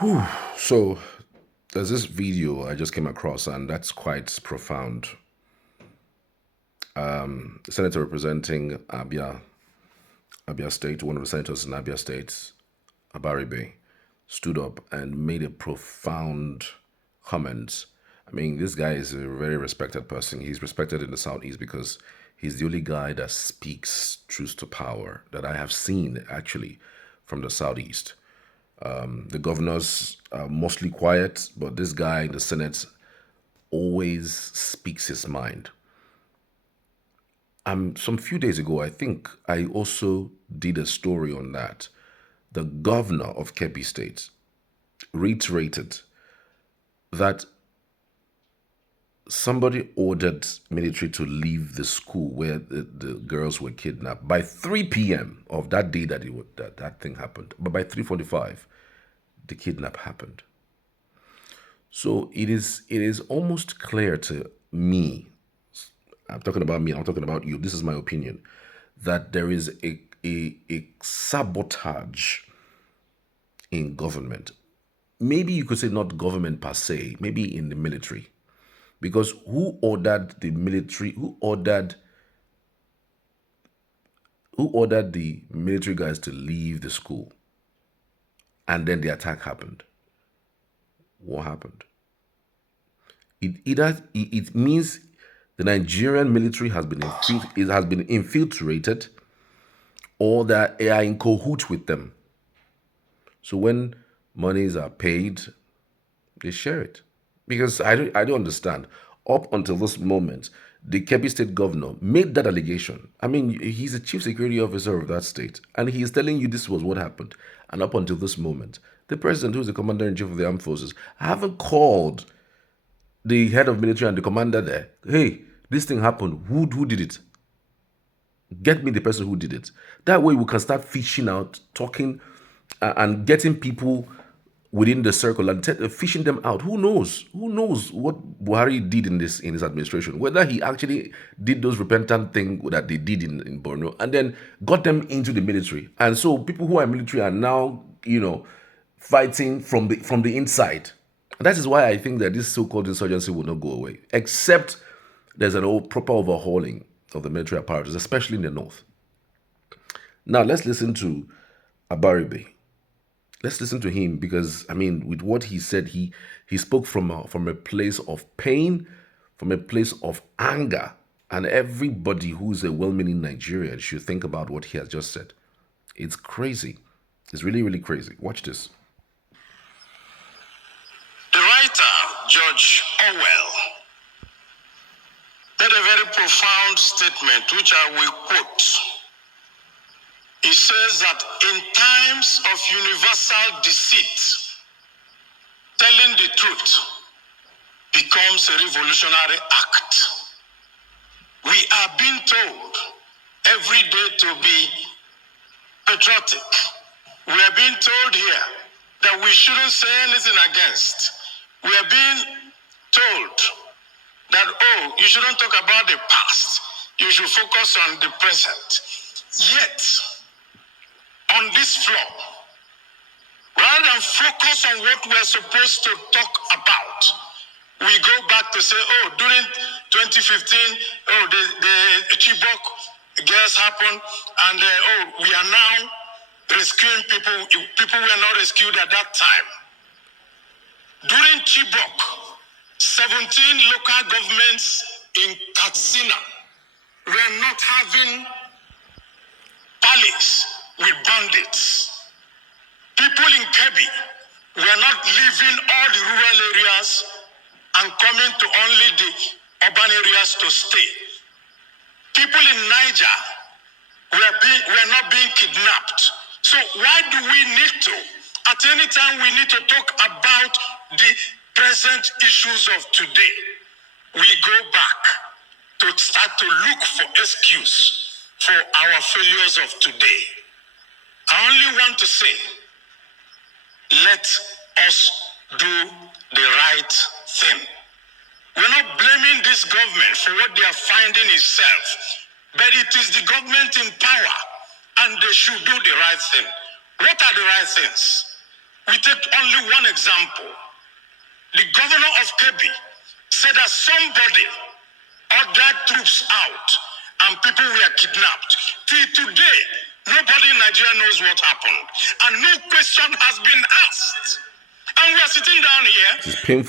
Whew. So there's this video I just came across, and that's quite profound. The senator representing Abia State, one of the senators in Abia State, Abaribe, stood up and made a profound comment. I mean, this guy is a very respected person. He's respected in the Southeast because he's the only guy that speaks truth to power that I have seen actually from the Southeast. The governors are mostly quiet, but this guy in the Senate always speaks his mind. Some few days ago, I think I also did a story on that. The governor of Kebbi State reiterated that somebody ordered military to leave the school where the girls were kidnapped by 3 p.m. of that day that thing happened. But by 3:45, the kidnap happened. So it is almost clear to me. I'm talking about me. I'm talking about you. This is my opinion that there is a sabotage in government. Maybe you could say not government per se. Maybe in the military, because who ordered the military? Who ordered the military guys to leave the school, and then the attack happened? What happened? It means the Nigerian military has been infiltrated, or that they are in cahoots with them. So when monies are paid, they share it. Because I don't understand. Up until this moment, the Kebbi State governor made that allegation. I mean, he's the chief security officer of that state, and he is telling you this was what happened. And up until this moment, the president, who is the commander in chief of the armed forces, haven't called the head of military and the commander there. Hey, this thing happened. Who did it? Get me the person who did it. That way we can start fishing out, talking, and getting people within the circle and fishing them out. Who knows? Who knows what Buhari did in his administration? Whether he actually did those repentant things that they did in Borno and then got them into the military. And so people who are military are now, fighting from the inside. And that is why I think that this so-called insurgency will not go away, except there's an proper overhauling of the military apparatus, especially in the north. Now let's listen to Abaribe. Let's listen to him because I mean, with what he said, he spoke from a place of pain, from a place of anger, and everybody who's a well-meaning Nigerian should think about what he has just said. It's crazy. It's really, really crazy. Watch this. The writer, George Orwell, made a very profound statement, which I will quote. He says that in times of universal deceit, telling the truth becomes a revolutionary act. We are being told every day to be patriotic. We are being told here that we shouldn't say anything against. We are being told that, oh, you shouldn't talk about the past. You should focus on the present. Yet, on this floor, rather than focus on what we're supposed to talk about, we go back to say, oh, during 2015, oh, the Chibok girls happened, and oh, we are now rescuing people. People were not rescued at that time. During Chibok, 17 local governments in Katsina were not having parleys with bandits. People in Kebbi were not leaving all the rural areas and coming to only the urban areas to stay. People in Niger were not being kidnapped. So why do we need to, at any time we need to talk about the present issues of today? We go back to start to look for excuse for our failures of today. I only want to say, let us do the right thing. We're not blaming this government for what they are finding itself, but it is the government in power, and they should do the right thing. What are the right things? We take only one example. The governor of Kebbi said that somebody ordered troops out and people were kidnapped. Till today, nobody in Nigeria knows what happened. And no question has been asked. And we are sitting down here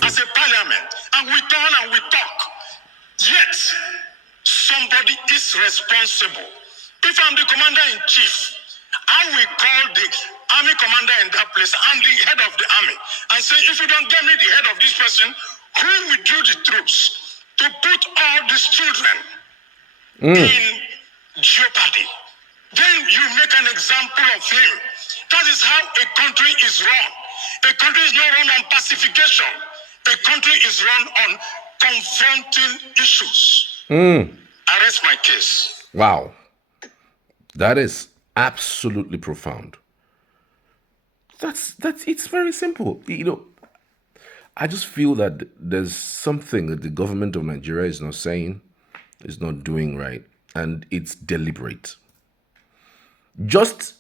as a parliament and we turn and we talk. Yet, somebody is responsible. If I'm the commander-in-chief, I will call the army commander in that place and the head of the army and say, if you don't get me the head of this person, who withdrew the troops to put all these children in jeopardy? Then you make an example of him. That is how a country is run. A country is not run on pacification. A country is run on confronting issues. I rest my case. Wow. That is absolutely profound. That's it's very simple. I just feel that there's something that the government of Nigeria is not saying, is not doing right, and it's deliberate. Just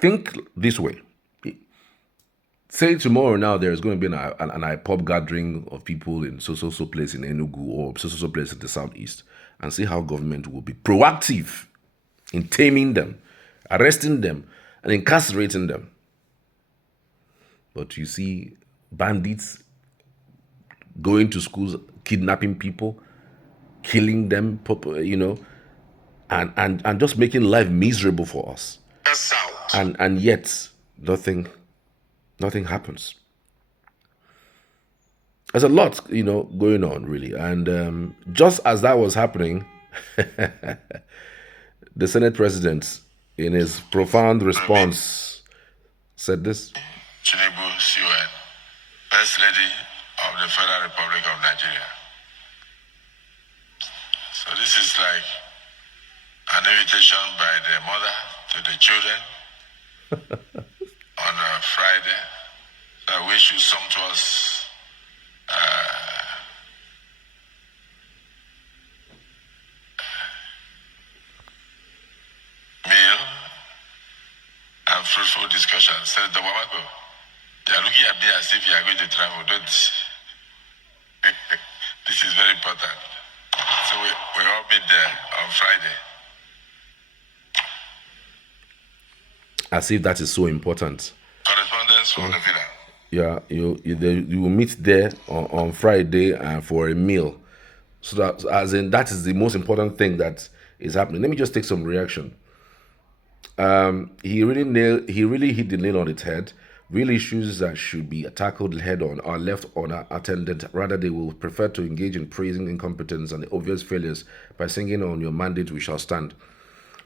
think this way. Say tomorrow now there's going to be an IPOB gathering of people in so place in Enugu or so place in the southeast, and see how government will be proactive in taming them, arresting them, and incarcerating them. But you see bandits going to schools, kidnapping people, killing them, and just making life miserable for us. And yet nothing happens. There's a lot, going on really. And just as that was happening, the Senate President, in his profound response, said this. Tinubu CON, First Lady of the Federal Republic of Nigeria. So this is like an invitation by the mother to the children on a Friday. I wish you sumptuous meal and fruitful discussion. Said the Wamago, they are looking at me as if you are going to travel. Don't. This is very important. So we all meet there on Friday. As if that is so important. Correspondence from the villa. Yeah, you will meet there on Friday for a meal. So that is the most important thing that is happening. Let me just take some reaction. He really hit the nail on its head. Real issues that should be tackled head on are left unattended. Rather, they will prefer to engage in praising incompetence and the obvious failures by singing on your mandate we shall stand.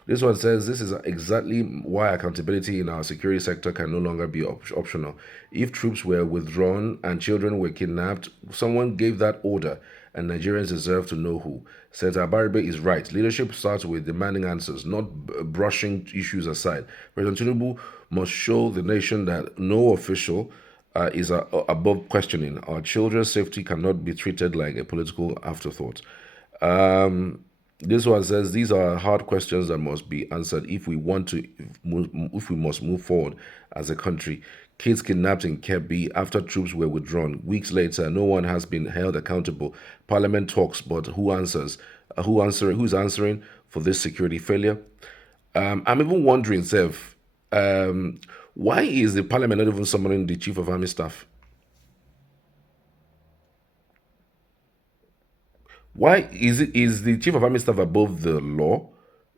This one says this is exactly why accountability in our security sector can no longer be optional. If troops were withdrawn and children were kidnapped, someone gave that order, and Nigerians deserve to know who. Senator Abaribe is right. Leadership starts with demanding answers, not brushing issues aside. President Tinubu must show the nation that no official is above questioning. Our children's safety cannot be treated like a political afterthought. This one says these are hard questions that must be answered if we must move forward as a country. Kids kidnapped in Kebbi after troops were withdrawn. Weeks later, no one has been held accountable. Parliament talks, but who answers? Who's answering for this security failure? I'm even wondering, Sev, why is the Parliament not even summoning the Chief of Army Staff? Why is the Chief of Army Staff above the law?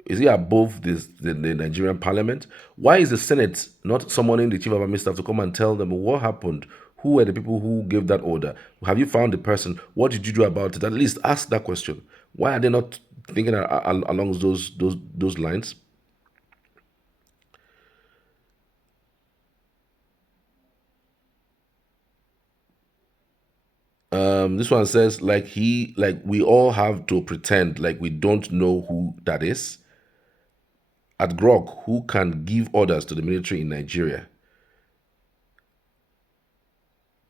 Is he above the Nigerian Parliament? Why is the Senate not summoning the Chief of Army Staff to come and tell them what happened? Who were the people who gave that order? Have you found the person? What did you do about it? At least ask that question. Why are they not thinking along those lines? This one says like we all have to pretend like we don't know who that is. At Grok, who can give orders to the military in Nigeria?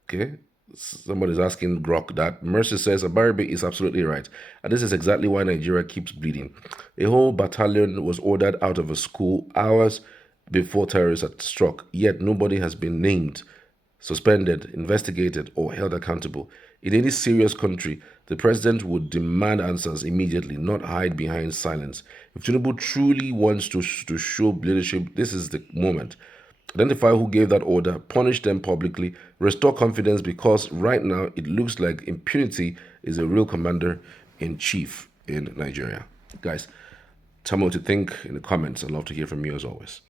Okay, somebody's asking Grok that. Mercy says Abaribe is absolutely right, and this is exactly why Nigeria keeps bleeding. A whole battalion was ordered out of a school hours before terrorists had struck, yet nobody has been named, suspended, investigated, or held accountable. In any serious country, the president would demand answers immediately, not hide behind silence. If Tinubu truly wants to show leadership, this is the moment. Identify who gave that order, punish them publicly, restore confidence, because right now it looks like impunity is a real commander in chief in Nigeria. Guys, tell me what you think in the comments. I'd love to hear from you as always.